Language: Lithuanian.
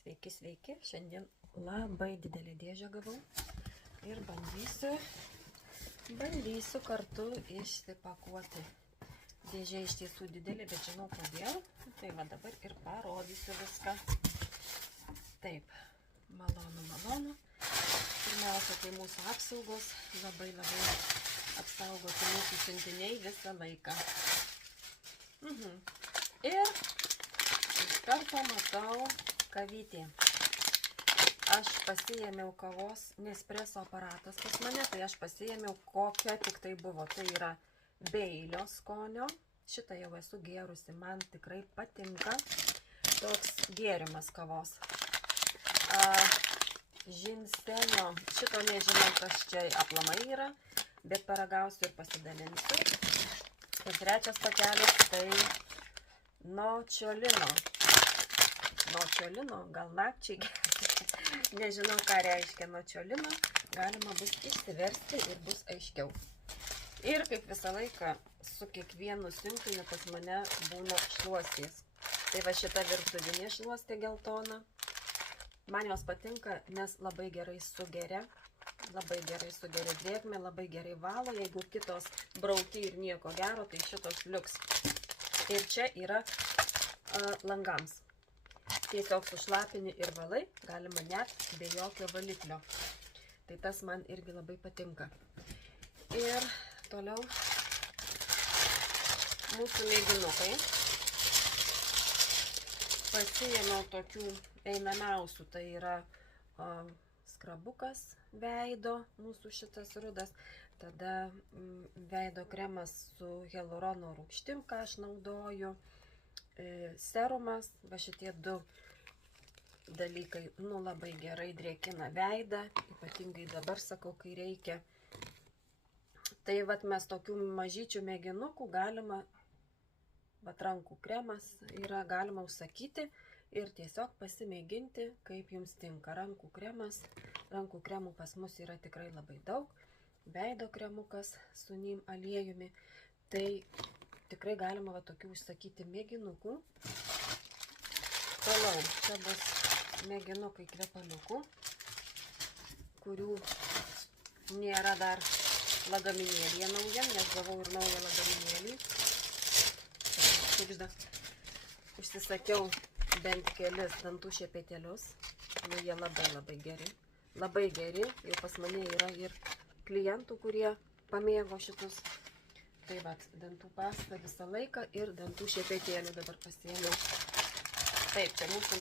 Sveiki, sveiki. Šiandien labai didelį dėžę gavau ir bandysiu kartu išsipakuoti. Dėžė iš tiesų didelė, bet žinau kodėl. Tai va dabar ir parodysiu viską. Taip, malonu. Pirmiausia, tai mūsų apsaugos. Labai apsaugoti mūsų siuntiniai visą laiką. Ir iš karto matau kavytė. Aš pasiėmiau kavos, Nespresso aparatas pas mane, tai aš pasiėmiau kokia tik tai buvo. Tai yra beilio skonio. Šitą jau esu gėrusi, man tikrai patinka toks gėrimas kavos. Žinsenio, šito nežinau, kas čia aplamai yra, bet paragausiu ir pasidalinsiu. Ir trečias pakelis tai Nociolino, gal nakčiai, nežinau, ką reiškia Nociolino, galima bus išsiversti ir bus aiškiau. Ir kaip visą laiką su kiekvienu siuntiniu pas mane būna šluostės. Tai va šita virtuvinė šluostė geltona. Man jos patinka, nes labai gerai sugeria drėgmę, labai gerai valo. Jeigu kitos brauki ir nieko gero, tai šitos liuks. Ir čia yra langams. Tiesiog sušlapini ir valai, galima net be jokio valiklio. Tai tas man irgi labai patinka. Ir toliau mūsų mėginukai. Pasiėmiau tokių einamiausių, tai yra skrabukas veido, mūsų šitas rudas, tada veido kremas su hialurono rūgštim, ką aš naudoju, serumas, va šitie du dalykai, labai gerai drėkina veidą, ypatingai dabar sakau, kai reikia. Tai vat mes tokių mažyčių mėginukų galima, vat rankų kremas yra, galima užsakyti ir tiesiog pasimėginti, kaip jums tinka. Rankų kremų pas mus yra tikrai labai daug, veido kremukas su nim aliejumi, tai tikrai galima va tokių užsakyti mėginukų. Toliau, čia bus mėginukai kvepaliukų, kurių nėra dar lagaminėlyje naujam, nes gavau ir naują lagaminėlį. Užsisakiau bent kelis dantų šepetėlius, jie labai geri. Labai geri, jau pas mane yra ir klientų, kurie pamėgo šitus. Tai va, dantų pasta visą laiką ir dantų šepetėlių dabar pasiėmiau. Taip, čia mūsų